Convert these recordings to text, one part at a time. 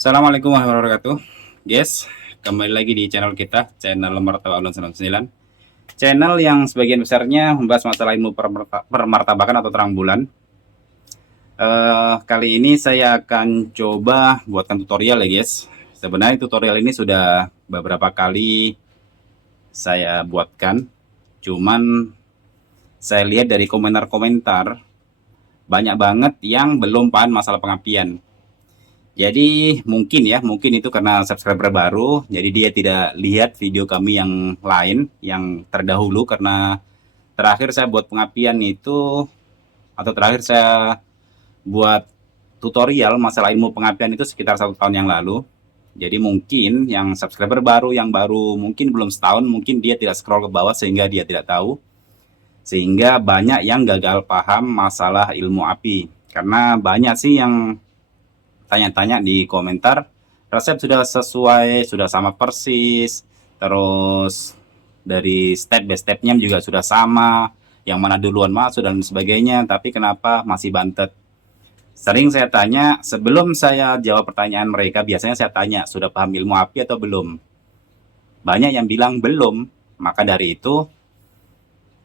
Assalamualaikum warahmatullahi wabarakatuh. Guys, kembali lagi di channel kita, channel Martabak Ulun 99. Channel yang sebagian besarnya membahas masalah ilmu permartabakan atau terang bulan. Kali ini saya akan coba buatkan tutorial ya guys. Sebenarnya tutorial ini sudah beberapa kali saya buatkan. Cuman saya lihat dari komentar-komentar banyak banget yang belum paham masalah pengapian. Jadi mungkin itu karena subscriber baru, jadi dia tidak lihat video kami yang lain, yang terdahulu, karena terakhir saya buat pengapian itu, atau terakhir saya buat tutorial masalah ilmu pengapian itu sekitar 1 tahun yang lalu. Jadi mungkin yang subscriber baru, yang baru mungkin belum setahun, mungkin dia tidak scroll ke bawah sehingga dia tidak tahu. Sehingga banyak yang gagal paham masalah ilmu api. Karena banyak sih yang tanya-tanya di komentar, resep sudah sesuai, sudah sama persis, terus dari step by stepnya juga sudah sama, yang mana duluan masuk dan sebagainya, tapi kenapa masih bantet. Sering saya tanya, sebelum saya jawab pertanyaan mereka, biasanya saya tanya, sudah paham ilmu api atau belum? Banyak yang bilang belum. Maka dari itu,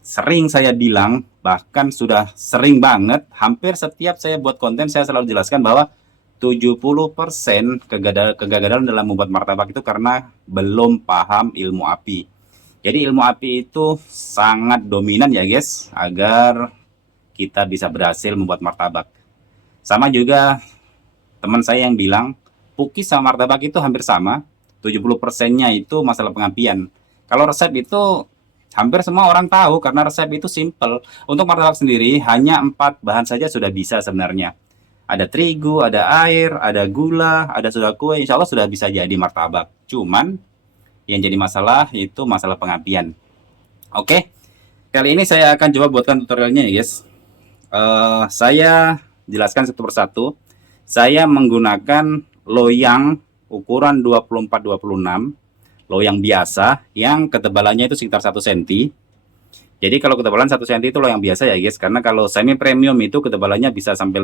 sering saya bilang, bahkan sudah sering banget, hampir setiap saya buat konten, saya selalu jelaskan bahwa 70% kegagalan dalam membuat martabak itu karena belum paham ilmu api. Jadi ilmu api itu sangat dominan ya guys, agar kita bisa berhasil membuat martabak. Sama juga teman saya yang bilang, pukis sama martabak itu hampir sama, 70%-nya itu masalah pengapian. Kalau resep itu hampir semua orang tahu karena resep itu simple. Untuk martabak sendiri hanya 4 bahan saja sudah bisa sebenarnya. Ada terigu, ada air, ada gula, ada soda kue, insya Allah sudah bisa jadi martabak. Cuman yang jadi masalah itu masalah pengapian. Oke, kali ini saya akan coba buatkan tutorialnya ya guys. Saya jelaskan satu persatu. Saya menggunakan loyang ukuran 24-26, loyang biasa yang ketebalannya itu sekitar 1 cm. Jadi kalau ketebalan 1 cm itu loyang biasa ya guys, karena kalau semi premium itu ketebalannya bisa sampai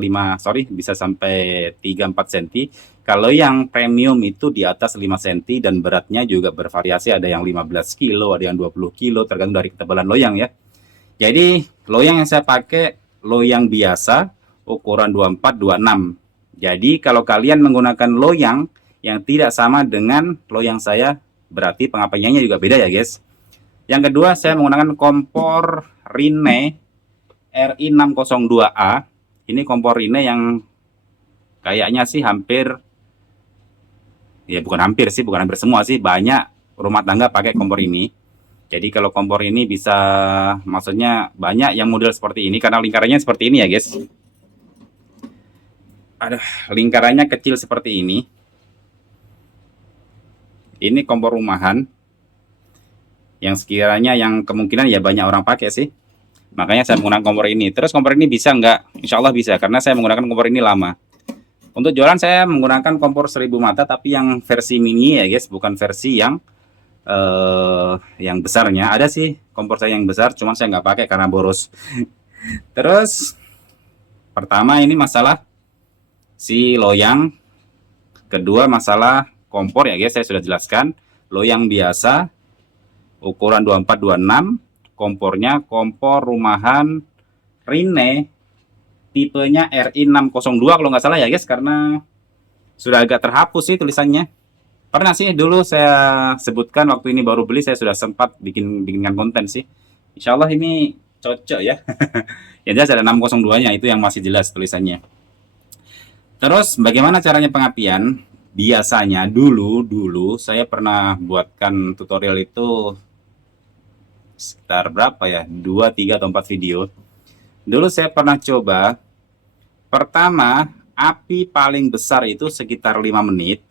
3-4 cm. Kalau yang premium itu di atas 5 cm dan beratnya juga bervariasi, ada yang 15 kilo, ada yang 20 kilo, tergantung dari ketebalan loyang ya. Jadi loyang yang saya pakai loyang biasa ukuran 24-26. Jadi kalau kalian menggunakan loyang yang tidak sama dengan loyang saya, berarti pengapiannya juga beda ya guys. Yang kedua, saya menggunakan kompor Rine RI602A. Ini kompor Rine yang kayaknya sih hampir, ya bukan hampir semua sih, banyak rumah tangga pakai kompor ini. Jadi kalau kompor ini bisa, maksudnya banyak yang model seperti ini karena lingkarannya seperti ini ya guys. Ada lingkarannya kecil seperti ini. Ini kompor rumahan yang sekiranya yang kemungkinan ya banyak orang pakai sih. Makanya saya menggunakan kompor ini. Terus kompor ini bisa nggak? Insya Allah bisa, karena saya menggunakan kompor ini lama. Untuk jualan saya menggunakan kompor 1000 mata, tapi yang versi mini ya guys, bukan versi yang besarnya. Ada sih kompor saya yang besar, cuman saya nggak pakai karena boros. Terus pertama ini masalah si loyang. Kedua masalah kompor ya guys, saya sudah jelaskan. Loyang biasa ukuran 24-26, kompornya kompor rumahan Rine, tipenya RI602 kalau nggak salah ya guys, karena sudah agak terhapus sih tulisannya. Pernah sih dulu saya sebutkan waktu ini baru beli, saya sudah sempat bikinkan konten sih. Insya Allah ini cocok ya. Yang jelas ada 602-nya, itu yang masih jelas tulisannya. Terus bagaimana caranya pengapian? Biasanya dulu saya pernah buatkan tutorial itu sekitar berapa ya, 2, 3, atau 4 video. Dulu saya pernah coba, pertama api paling besar itu sekitar 5 menit.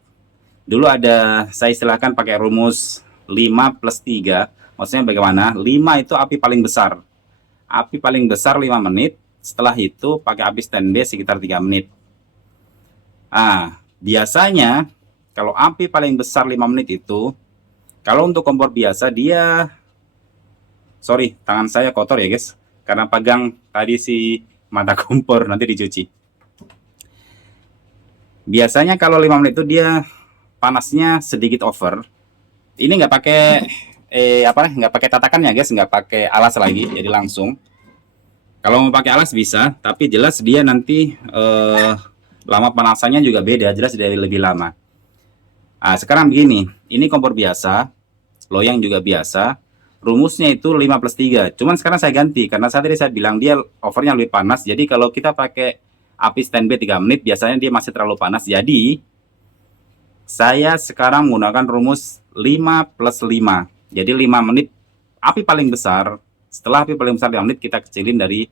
Dulu ada, saya istilahkan pakai rumus 5 plus 3. Maksudnya bagaimana? 5 itu api paling besar. Api paling besar 5 menit, setelah itu pakai api standby sekitar 3 menit. Biasanya kalau api paling besar 5 menit itu, kalau untuk kompor biasa dia, sorry, tangan saya kotor ya guys, karena pegang tadi si mata kompor, nanti dicuci. Biasanya kalau 5 menit itu dia panasnya sedikit over. Ini nggak pakai nggak pakai tatakan ya guys, nggak pakai alas lagi, jadi langsung. Kalau mau pakai alas bisa, tapi jelas dia nanti lama panasannya juga beda, jelas dari lebih lama. Nah, sekarang begini, ini kompor biasa, loyang juga biasa. Rumusnya itu 5+3. Cuman sekarang saya ganti, karena tadi saya bilang dia overnya lebih panas. Jadi kalau kita pakai api standby 3 menit, biasanya dia masih terlalu panas. Jadi, saya sekarang menggunakan rumus 5+5. Jadi 5 menit api paling besar. Setelah api paling besar 5 menit, kita kecilin dari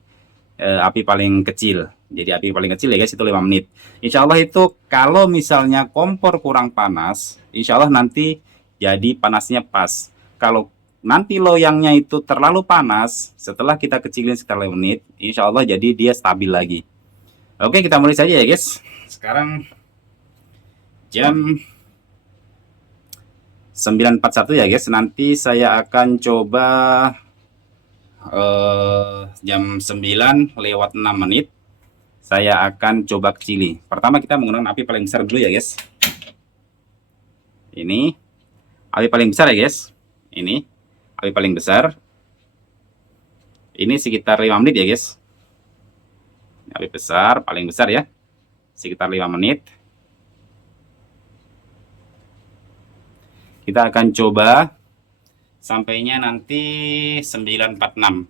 api paling kecil. Jadi api paling kecil ya guys itu 5 menit. Insya Allah itu kalau misalnya kompor kurang panas, insya Allah nanti jadi panasnya pas. Kalau nanti loyangnya itu terlalu panas, setelah kita kecilin sekitar 5 menit, insya Allah jadi dia stabil lagi. Oke, kita mulai saja ya guys. Sekarang jam 9.41 ya guys. Nanti saya akan coba jam 9:06 saya akan coba kecili. Pertama kita menggunakan api paling besar dulu ya guys. Ini api paling besar ya guys. Ini api paling besar. Ini sekitar 5 menit ya guys. Api besar, paling besar ya. Sekitar 5 menit. Kita akan coba sampainya nanti 9.46.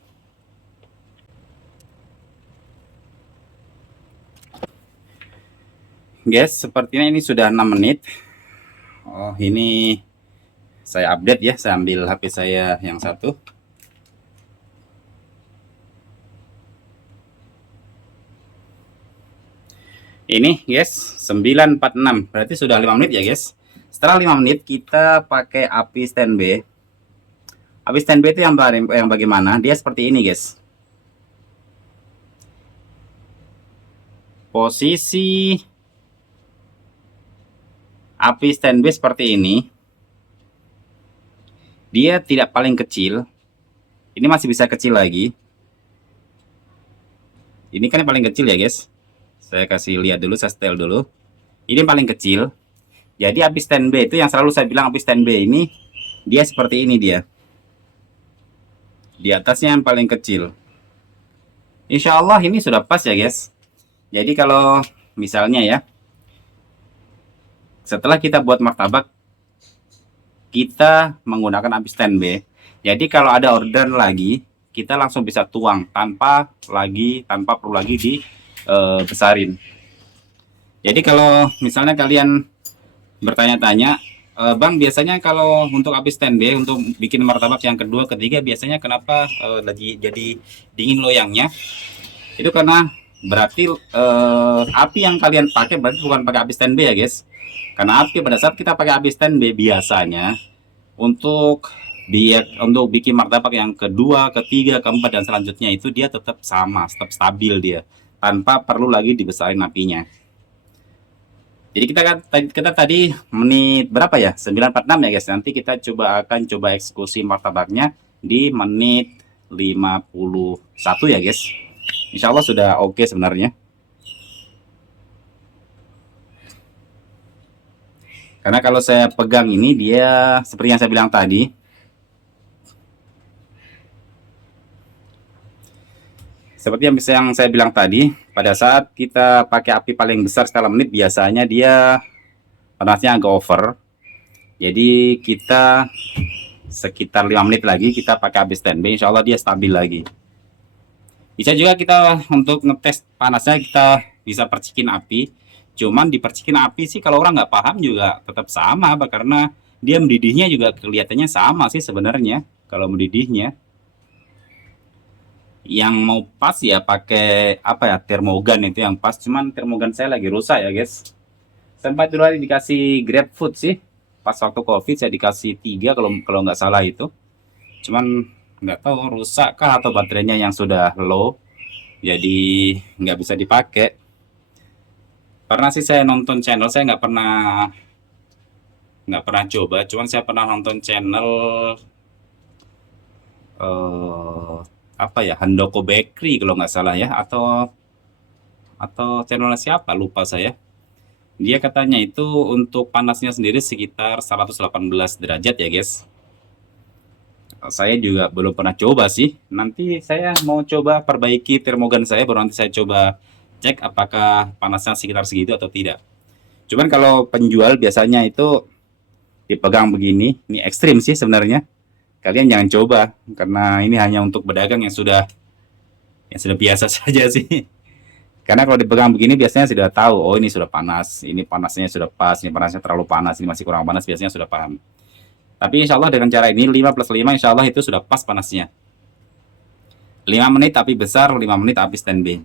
Guys, sepertinya ini sudah 6 menit. Oh, ini saya update ya, saya ambil HP saya yang satu. Ini guys, 9.46. Berarti sudah 5 menit ya guys. Setelah 5 menit kita pakai api standby. Api standby itu yang bagaimana? Dia seperti ini guys. Posisi api standby seperti ini. Dia tidak paling kecil. Ini masih bisa kecil lagi. Ini kan yang paling kecil ya guys. Saya kasih lihat dulu, saya setel dulu. Ini paling kecil. Jadi api standby itu yang selalu saya bilang api standby ini dia seperti ini dia. Di atasnya yang paling kecil. Insya Allah ini sudah pas ya guys. Jadi kalau misalnya ya, setelah kita buat martabak, kita menggunakan api standby. Jadi kalau ada order lagi, kita langsung bisa tuang tanpa perlu lagi dibesarin. Jadi kalau misalnya kalian bertanya-tanya, Bang, biasanya kalau untuk api standby untuk bikin martabak yang kedua, ketiga, biasanya kenapa lagi jadi dingin loyangnya? Itu karena berarti api yang kalian pakai berarti bukan pakai api standby ya guys. Karena api pada saat kita pakai api standby biasanya untuk bikin martabak yang kedua, ketiga, keempat dan selanjutnya itu dia tetap sama, tetap stabil dia tanpa perlu lagi dibesarin apinya. Jadi kita tadi menit berapa ya? 9.46 ya guys. Nanti kita akan coba eksekusi martabaknya di menit 51 ya guys. Insya Allah sudah oke sebenarnya. Karena kalau saya pegang ini dia seperti yang saya bilang tadi. Seperti yang saya bilang tadi, pada saat kita pakai api paling besar setelah menit, biasanya dia panasnya agak over. Jadi kita sekitar 5 menit lagi kita pakai api standby, insya Allah dia stabil lagi. Bisa juga kita untuk ngetes panasnya kita bisa percikin api. Cuman di percikin api sih kalau orang nggak paham juga tetap sama, karena dia mendidihnya juga kelihatannya sama sih sebenarnya kalau mendidihnya. Yang mau pas ya pakai apa ya, termogan itu yang pas, cuman termogan saya lagi rusak ya guys. Sempat dulu dikasih GrabFood sih, pas waktu COVID saya dikasih 3 kalau nggak salah itu, cuman nggak tahu rusak kah atau baterainya yang sudah low jadi nggak bisa dipakai. Karena sih saya nonton channel, saya nggak pernah coba, cuman saya pernah nonton channel apa ya, Handoko Bakery kalau nggak salah ya, atau channelnya siapa lupa saya. Dia katanya itu untuk panasnya sendiri sekitar 118 derajat ya guys. Saya juga belum pernah coba sih. Nanti saya mau coba perbaiki termogan saya, baru nanti saya coba cek apakah panasnya sekitar segitu atau tidak. Cuman kalau penjual biasanya itu dipegang begini, ini ekstrim sih sebenarnya. Kalian jangan coba karena ini hanya untuk pedagang yang sudah biasa saja sih. Karena kalau dipegang begini biasanya sudah tahu, oh ini sudah panas, ini panasnya sudah pas, ini panasnya terlalu panas, ini masih kurang panas, biasanya sudah paham. Tapi insya Allah dengan cara ini 5 plus 5 insya Allah itu sudah pas panasnya. 5 menit api besar, 5 menit api standby.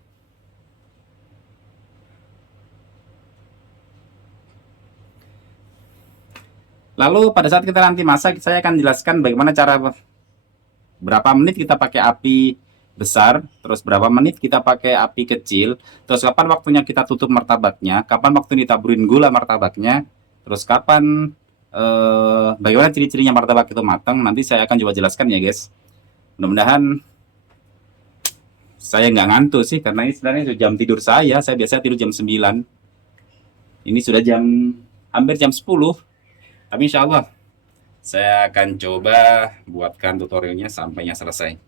Lalu pada saat kita nanti masak, saya akan jelaskan bagaimana cara berapa menit kita pakai api besar, terus berapa menit kita pakai api kecil, terus kapan waktunya kita tutup martabaknya, kapan waktu ditaburin gula martabaknya, terus kapan bagaimana ciri-cirinya martabak itu matang, nanti saya akan coba jelaskan ya guys. Mudah-mudahan saya nggak ngantuk sih, karena ini sebenarnya jam tidur saya biasa tidur jam 9, ini sudah hampir jam 10, tapi insya Allah saya akan coba buatkan tutorialnya sampainya selesai.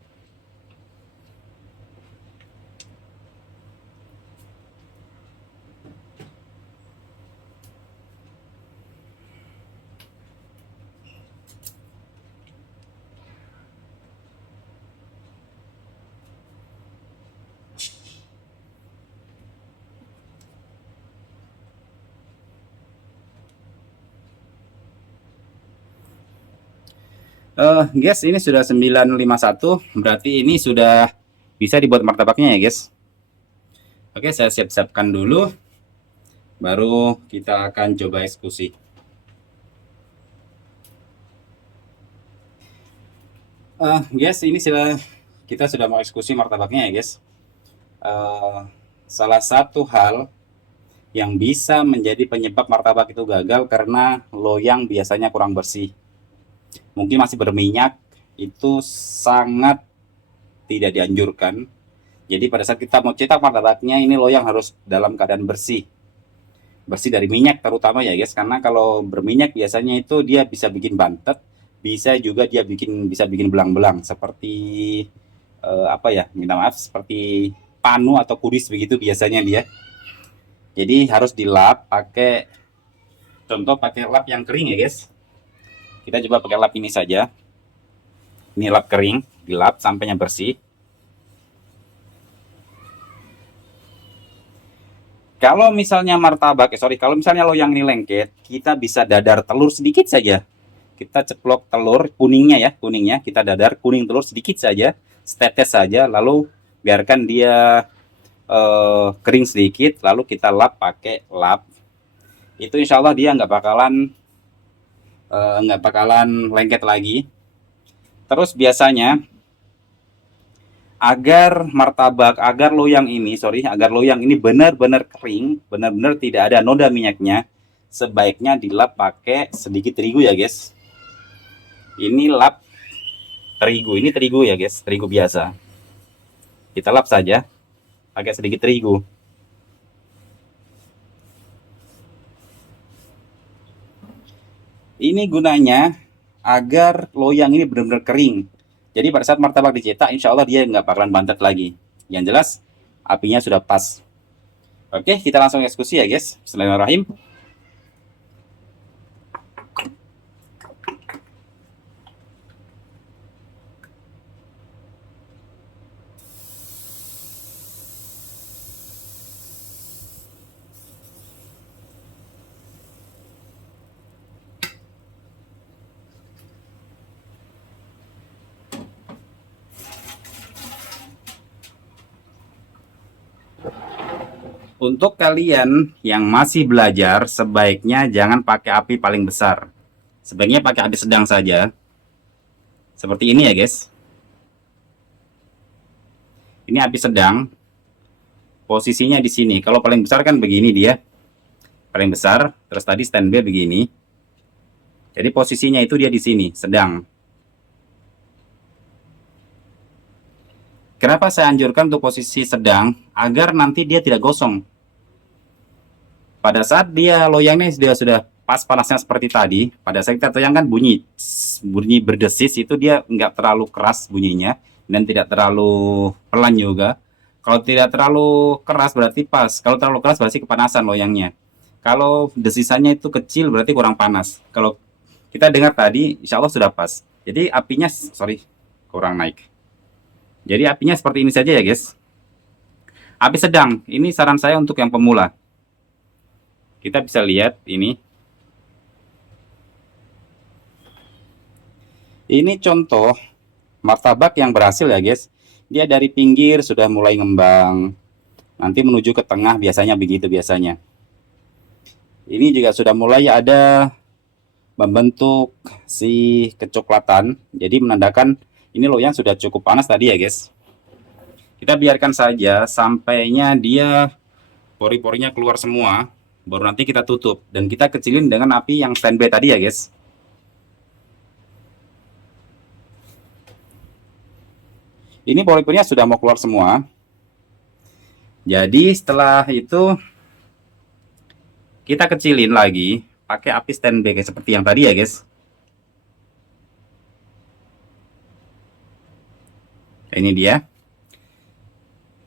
Guys, ini sudah 9.51, berarti ini sudah bisa dibuat martabaknya ya guys. Oke, saya siap-siapkan dulu, baru kita akan coba eksekusi. Guys, ini kita sudah mau eksekusi martabaknya ya guys. Salah satu hal yang bisa menjadi penyebab martabak itu gagal karena loyang biasanya kurang bersih, mungkin masih berminyak, itu sangat tidak dianjurkan. Jadi pada saat kita mau cetak martabaknya, ini loyang harus dalam keadaan bersih, bersih dari minyak terutama ya guys, karena kalau berminyak biasanya itu dia bisa bikin bantet, bisa juga dia bisa bikin belang-belang seperti apa ya, minta maaf, seperti panu atau kuris begitu biasanya dia. Jadi harus dilap pakai, contoh pakai lap yang kering ya guys. Kita coba pakai lap ini saja. Ini lap kering, dilap sampainya bersih. Kalau misalnya kalau misalnya loyang ini lengket, kita bisa dadar telur sedikit saja. Kita ceplok telur kuningnya kita dadar kuning telur sedikit saja, setetes saja, lalu biarkan dia kering sedikit, lalu kita lap pakai lap. Itu insya Allah dia nggak bakalan lengket lagi. Terus biasanya agar agar loyang ini benar-benar kering, benar-benar tidak ada noda minyaknya, sebaiknya dilap pakai sedikit terigu ya guys. Ini lap terigu, ini terigu ya guys, terigu biasa. Kita lap saja pakai sedikit terigu. Ini gunanya agar loyang ini benar-benar kering. Jadi pada saat martabak dicetak, insya Allah dia nggak bakalan bantet lagi. Yang jelas apinya sudah pas. Oke, kita langsung eksekusi ya guys. Bismillahirrahmanirrahim. Untuk kalian yang masih belajar, sebaiknya jangan pakai api paling besar. Sebaiknya pakai api sedang saja. Seperti ini ya guys. Ini api sedang. Posisinya di sini. Kalau paling besar kan begini dia. Paling besar, terus tadi standby begini. Jadi posisinya itu dia di sini, sedang. Kenapa saya anjurkan untuk posisi sedang? Agar nanti dia tidak gosong. pada saat dia loyangnya dia sudah pas panasnya seperti tadi, pada saat kita tuangkan bunyi berdesis itu dia nggak terlalu keras bunyinya dan tidak terlalu pelan juga. Kalau tidak terlalu keras berarti pas, kalau terlalu keras berarti kepanasan loyangnya. Kalau desisannya itu kecil berarti kurang panas. Kalau kita dengar tadi insya Allah sudah pas. Jadi apinya kurang naik. Jadi apinya seperti ini saja ya guys. Api sedang, ini saran saya untuk yang pemula. Kita bisa lihat ini. Ini contoh martabak yang berhasil ya guys. Dia dari pinggir sudah mulai ngembang. Nanti menuju ke tengah biasanya begitu biasanya. Ini juga sudah mulai ada membentuk si kecoklatan. Jadi menandakan ini loyang sudah cukup panas tadi ya guys. Kita biarkan saja sampainya dia pori-porinya keluar semua. Baru nanti kita tutup. Dan kita kecilin dengan api yang standby tadi ya guys. Ini pori-porinya sudah mau keluar semua. Jadi setelah itu kita kecilin lagi pakai api standby kayak seperti yang tadi ya guys. Ini dia.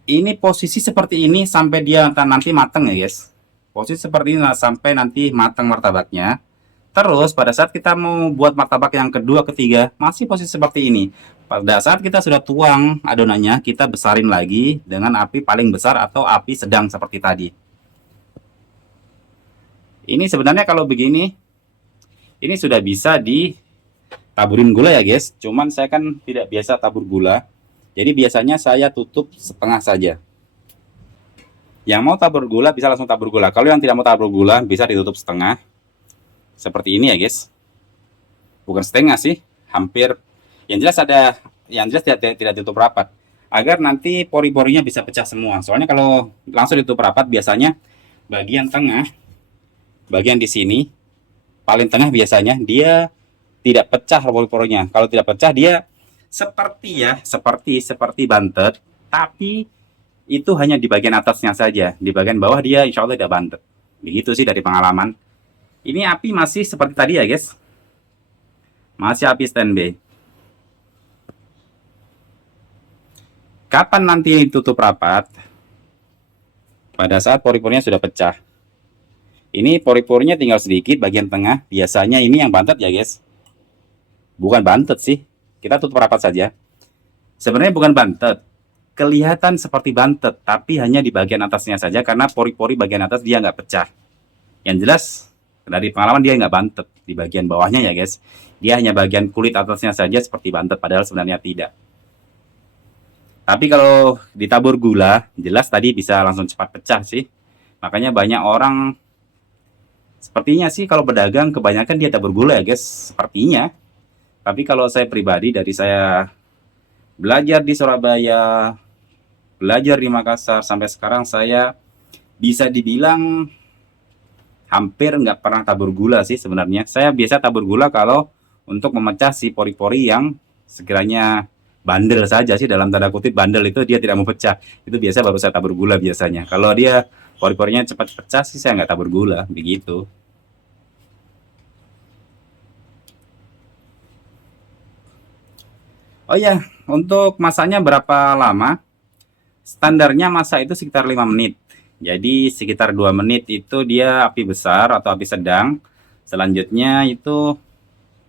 Ini posisi seperti ini sampai dia akan nanti matang ya guys. Posisi seperti ini sampai nanti matang martabaknya. Terus pada saat kita mau buat martabak yang kedua, ketiga, masih posisi seperti ini. Pada saat kita sudah tuang adonannya, kita besarin lagi dengan api paling besar atau api sedang seperti tadi. Ini sebenarnya kalau begini, ini sudah bisa ditaburin gula ya guys. Cuman saya kan tidak biasa tabur gula. Jadi biasanya saya tutup setengah saja. Yang mau tabur gula bisa langsung tabur gula. Kalau yang tidak mau tabur gula bisa ditutup setengah. Seperti ini ya guys, bukan setengah sih, hampir. Yang jelas tidak ditutup rapat agar nanti pori-porinya bisa pecah semua. Soalnya kalau langsung ditutup rapat biasanya bagian tengah, bagian di sini paling tengah biasanya dia tidak pecah pori-porinya. Kalau tidak pecah dia seperti bantet, tapi itu hanya di bagian atasnya saja. Di bagian bawah dia insya Allah tidak bantet. Begitu sih dari pengalaman. Ini api masih seperti tadi ya guys. Masih api standby. Kapan nanti tutup rapat? Pada saat pori-porinya sudah pecah. Ini pori-porinya tinggal sedikit bagian tengah. Biasanya ini yang bantet ya guys. Bukan bantet sih. Kita tutup rapat saja. Sebenarnya bukan bantet. Kelihatan seperti bantet. Tapi hanya di bagian atasnya saja. Karena pori-pori bagian atas dia nggak pecah. Yang jelas dari pengalaman dia nggak bantet di bagian bawahnya ya guys. Dia hanya bagian kulit atasnya saja seperti bantet, padahal sebenarnya tidak. Tapi kalau ditabur gula, jelas tadi bisa langsung cepat pecah sih. Makanya banyak orang sepertinya sih kalau pedagang kebanyakan dia tabur gula ya guys, sepertinya. Tapi kalau saya pribadi, dari saya belajar di Surabaya, belajar di Makassar sampai sekarang, saya bisa dibilang hampir nggak pernah tabur gula sih sebenarnya. Saya biasa tabur gula kalau untuk memecah si pori-pori yang sekiranya bandel saja sih, dalam tanda kutip bandel itu dia tidak mau pecah. Itu biasa baru saya tabur gula biasanya. Kalau dia pori-porinya cepat pecah sih saya nggak tabur gula, begitu. Oh ya, untuk masaknya berapa lama? Standarnya masak itu sekitar 5 menit. Jadi sekitar 2 menit itu dia api besar atau api sedang. Selanjutnya itu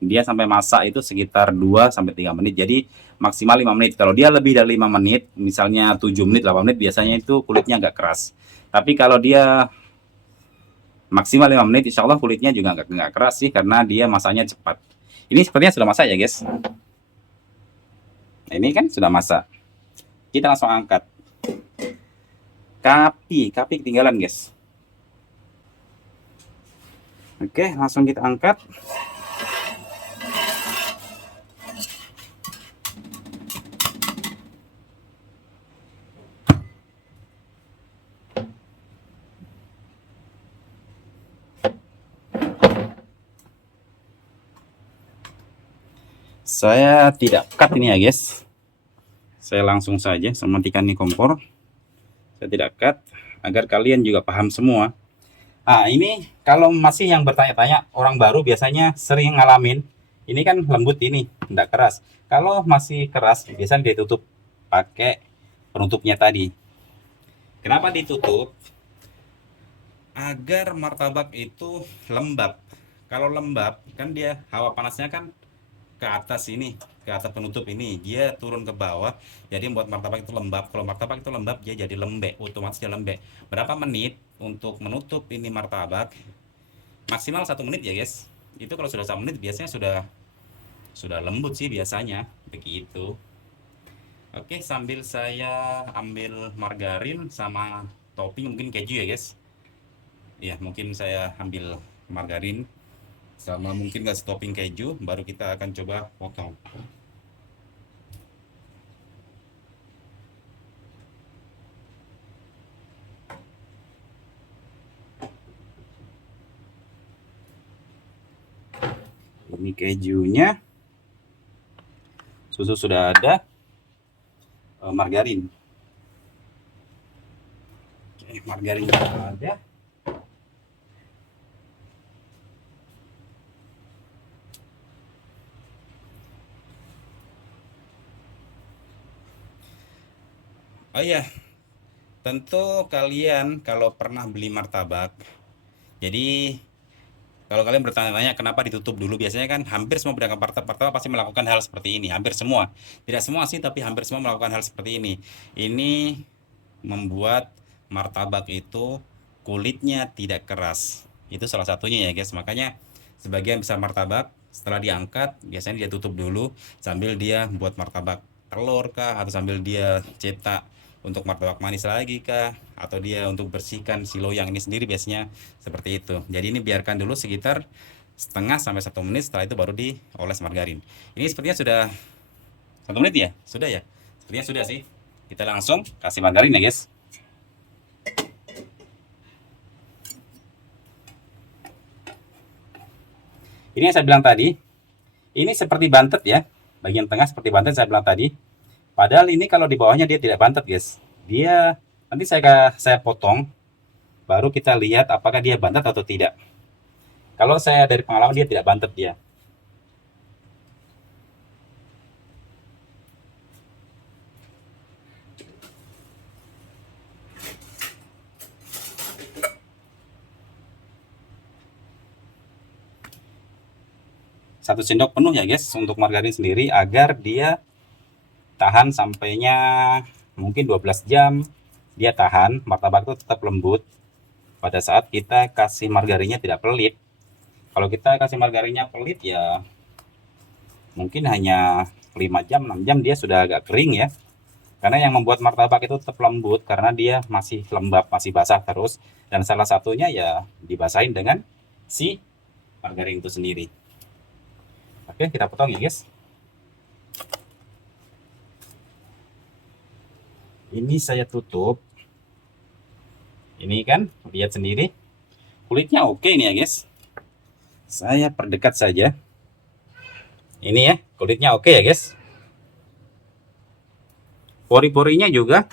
dia sampai masak itu sekitar 2-3 menit. Jadi maksimal 5 menit. Kalau dia lebih dari 5 menit, misalnya 7 menit, 8 menit, biasanya itu kulitnya agak keras. Tapi kalau dia maksimal 5 menit, insya Allah kulitnya juga nggak keras sih, karena dia masaknya cepat. Ini sepertinya sudah masak ya guys. Nah, ini kan sudah masak. Kita langsung angkat. Kapi ketinggalan guys. Oke, langsung kita angkat. Saya tidak cut ini ya guys. Saya langsung saja matikan nih kompor. Saya tidak cut agar kalian juga paham semua. Ini kalau masih yang bertanya-tanya, orang baru biasanya sering ngalamin. Ini kan lembut ini, tidak keras. Kalau masih keras, biasanya ditutup pakai penutupnya tadi. Kenapa ditutup? Agar martabak itu lembab. Kalau lembab, kan dia hawa panasnya kan ke atas ini, ke atas penutup ini, dia turun ke bawah, jadi membuat martabak itu lembab. Kalau martabak itu lembab, dia jadi lembek, otomatis dia lembek. Berapa menit untuk menutup ini martabak? Maksimal 1 menit ya guys. Itu kalau sudah 1 menit biasanya sudah lembut sih biasanya, begitu. Oke, sambil saya ambil margarin sama topping mungkin keju ya guys. Ya, mungkin saya ambil margarin sama mungkin kasih topping keju, baru kita akan coba potong. Ini kejunya, susu sudah ada, margarin. Oke, margarin sudah ada. Oh iya, tentu kalian kalau pernah beli martabak, jadi kalau kalian bertanya-tanya kenapa ditutup dulu, biasanya kan hampir semua pedagang martabak pasti melakukan hal seperti ini. Hampir semua, tidak semua sih, tapi hampir semua melakukan hal seperti ini. Ini membuat martabak itu kulitnya tidak keras. Itu salah satunya ya guys. Makanya sebagian besar martabak setelah diangkat biasanya dia tutup dulu sambil dia buat martabak telur kah, atau sambil dia cetak untuk martabak manis lagi kah, atau dia untuk bersihkan si loyang ini sendiri, biasanya seperti itu. Jadi ini biarkan dulu sekitar setengah sampai 1 menit, setelah itu baru dioles margarin. Ini sepertinya sudah 1 menit ya, sudah ya, sepertinya sudah sih. Kita langsung kasih margarin ya guys. Ini yang saya bilang tadi, ini seperti bantet ya, bagian tengah seperti bantet saya bilang tadi. Padahal ini kalau di bawahnya dia tidak bantet guys. Dia nanti saya potong, baru kita lihat apakah dia bantet atau tidak. Kalau saya dari pengalaman dia tidak bantet dia. Satu sendok penuh ya guys untuk margarin sendiri, agar dia tahan sampainya mungkin 12 jam. Dia tahan, martabak itu tetap lembut pada saat kita kasih margarinnya tidak pelit. Kalau kita kasih margarinnya pelit ya mungkin hanya 5 jam 6 jam dia sudah agak kering ya. Karena yang membuat martabak itu tetap lembut karena dia masih lembab, masih basah terus, dan salah satunya ya dibasahin dengan si margarin itu sendiri. Oke, kita potong ya guys. Ini saya tutup. Ini kan lihat sendiri kulitnya oke nih ya guys. Saya perdekat saja. Ini ya, kulitnya oke ya guys. Pori-porinya juga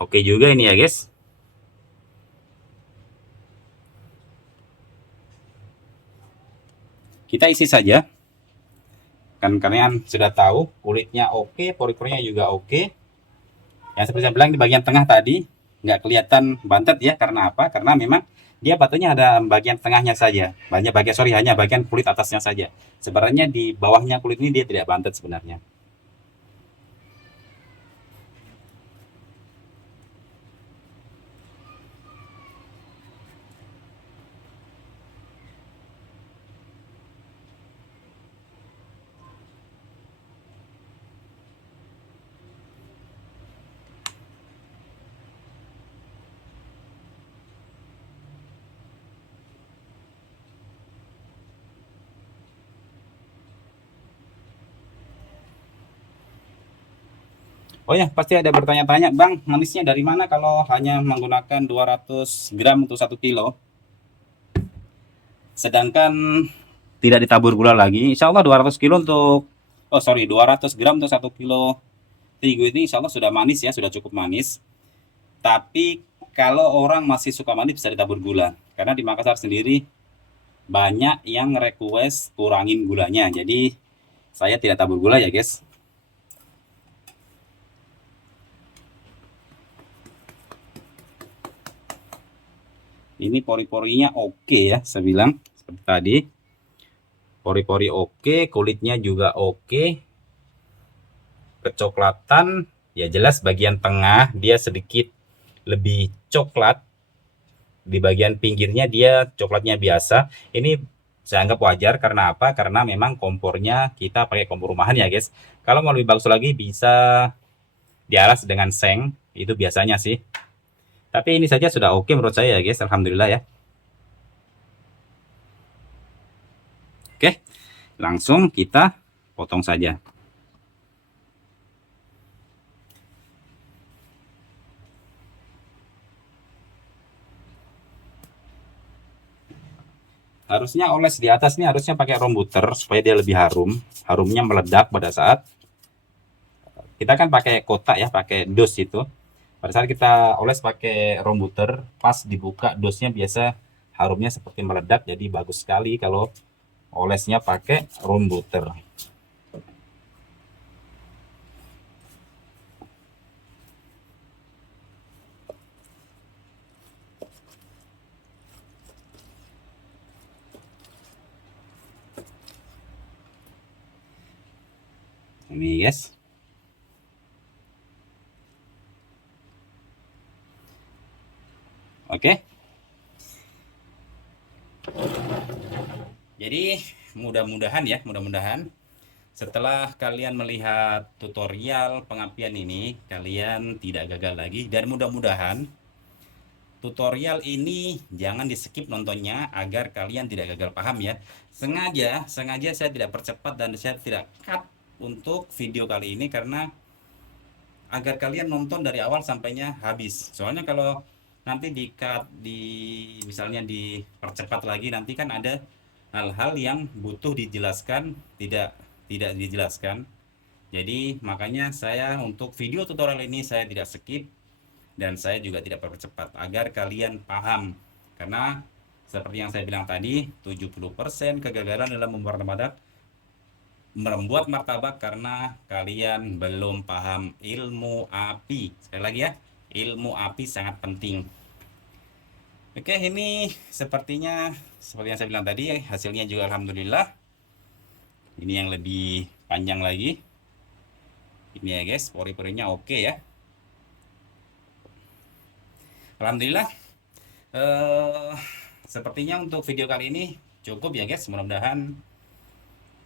oke juga ini ya guys. Kita isi saja. Kan kalian sudah tahu kulitnya oke, pori-porinya juga oke. Yang seperti saya bilang di bagian tengah tadi nggak kelihatan bantet ya, karena apa? Karena memang dia batunya ada bagian tengahnya saja, banyak bagian, sorry, hanya bagian kulit atasnya saja. Sebenarnya di bawahnya kulit ini dia tidak bantet sebenarnya. Oh ya, pasti ada bertanya-tanya, Bang, manisnya dari mana kalau hanya menggunakan 200 gram untuk 1 kilo? Sedangkan tidak ditabur gula lagi, insya Allah 200 kilo untuk, oh sorry, 200 gram untuk 1 kilo terigu ini insya Allah sudah manis ya, sudah cukup manis. Tapi kalau orang masih suka manis bisa ditabur gula. Karena di Makassar sendiri banyak yang request kurangin gulanya. Jadi saya tidak tabur gula ya guys. Ini pori-porinya oke ya, saya bilang seperti tadi. Pori-pori oke, kulitnya juga oke. Kecoklatan, ya jelas bagian tengah dia sedikit lebih coklat. Di bagian pinggirnya dia coklatnya biasa. Ini saya anggap wajar karena apa? Karena memang kompornya kita pakai kompor rumahan ya guys. Kalau mau lebih bagus lagi bisa dialas dengan seng, itu biasanya sih. Tapi ini saja sudah oke menurut saya ya guys, alhamdulillah ya. Oke, langsung kita potong saja. Harusnya oles di atas nih, harusnya pakai rombuter supaya dia lebih harum. Harumnya meledak pada saat kita kan pakai kotak ya, pakai dos itu. Pada saat kita oles pakai rombuter, pas dibuka dosnya biasa harumnya seperti meledak, jadi bagus sekali kalau olesnya pakai rombuter. Ini guys. Oke. Jadi mudah-mudahan ya, mudah-mudahan setelah kalian melihat tutorial pengapian ini, kalian tidak gagal lagi. Dan mudah-mudahan tutorial ini jangan di skip nontonnya agar kalian tidak gagal paham ya. Sengaja saya tidak percepat dan saya tidak cut untuk video kali ini karena agar kalian nonton dari awal sampainya habis. Soalnya kalau nanti di cut misalnya dipercepat lagi, nanti kan ada hal-hal yang butuh dijelaskan tidak dijelaskan. Jadi makanya saya untuk video tutorial ini saya tidak skip dan saya juga tidak percepat agar kalian paham. Karena seperti yang saya bilang tadi, 70% kegagalan dalam membuat martabak karena kalian belum paham ilmu api. Sekali lagi ya, ilmu api sangat penting. Oke, ini sepertinya seperti yang saya bilang tadi, hasilnya juga alhamdulillah. Ini yang lebih panjang lagi. Ini ya guys, pori-porinya oke ya. Alhamdulillah. eh, Sepertinya untuk video kali ini cukup ya guys. Mudah-mudahan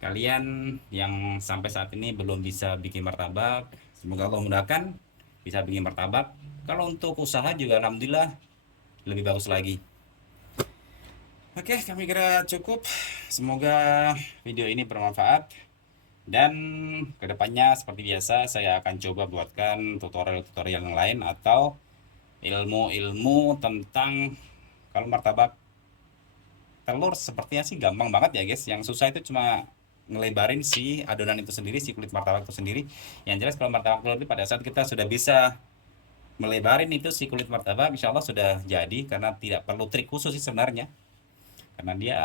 kalian yang sampai saat ini belum bisa bikin martabak, semoga Allah mudahkan bisa bikin martabak. Kalau untuk usaha juga alhamdulillah lebih bagus lagi. Oke, kami kira cukup. Semoga video ini bermanfaat. Dan kedepannya seperti biasa saya akan coba buatkan tutorial-tutorial yang lain atau ilmu-ilmu tentang kalau martabak telur sepertinya sih gampang banget ya guys. Yang susah itu cuma ngelebarin si adonan itu sendiri, si kulit martabak itu sendiri. Yang jelas kalau martabak telur itu pada saat kita sudah bisa melebarin itu si kulit martabak, insya Allah sudah jadi karena tidak perlu trik khusus sih sebenarnya. Karena dia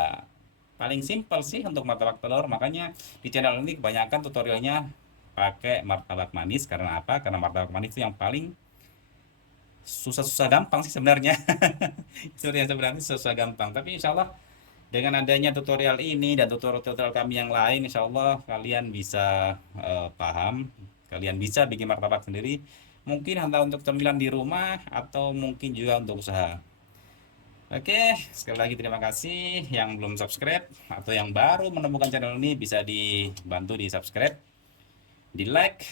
paling simpel sih untuk martabak telur. Makanya di channel ini kebanyakan tutorialnya pakai martabak manis. Karena apa? Karena martabak manis itu yang paling susah-susah gampang sih sebenarnya. Seperti yang sebenarnya susah gampang. Tapi insya Allah dengan adanya tutorial ini dan tutorial-tutorial kami yang lain, insya Allah kalian bisa paham, kalian bisa bikin martabak sendiri. Mungkin hanya untuk cemilan di rumah atau mungkin juga untuk usaha. Oke, sekali lagi terima kasih yang belum subscribe atau yang baru menemukan channel ini bisa dibantu di subscribe, di like,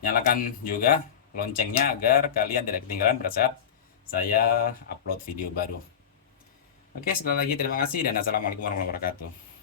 dinyalakan juga loncengnya agar kalian tidak ketinggalan pada saat saya upload video baru. Oke, sekali lagi terima kasih dan assalamualaikum warahmatullahi wabarakatuh.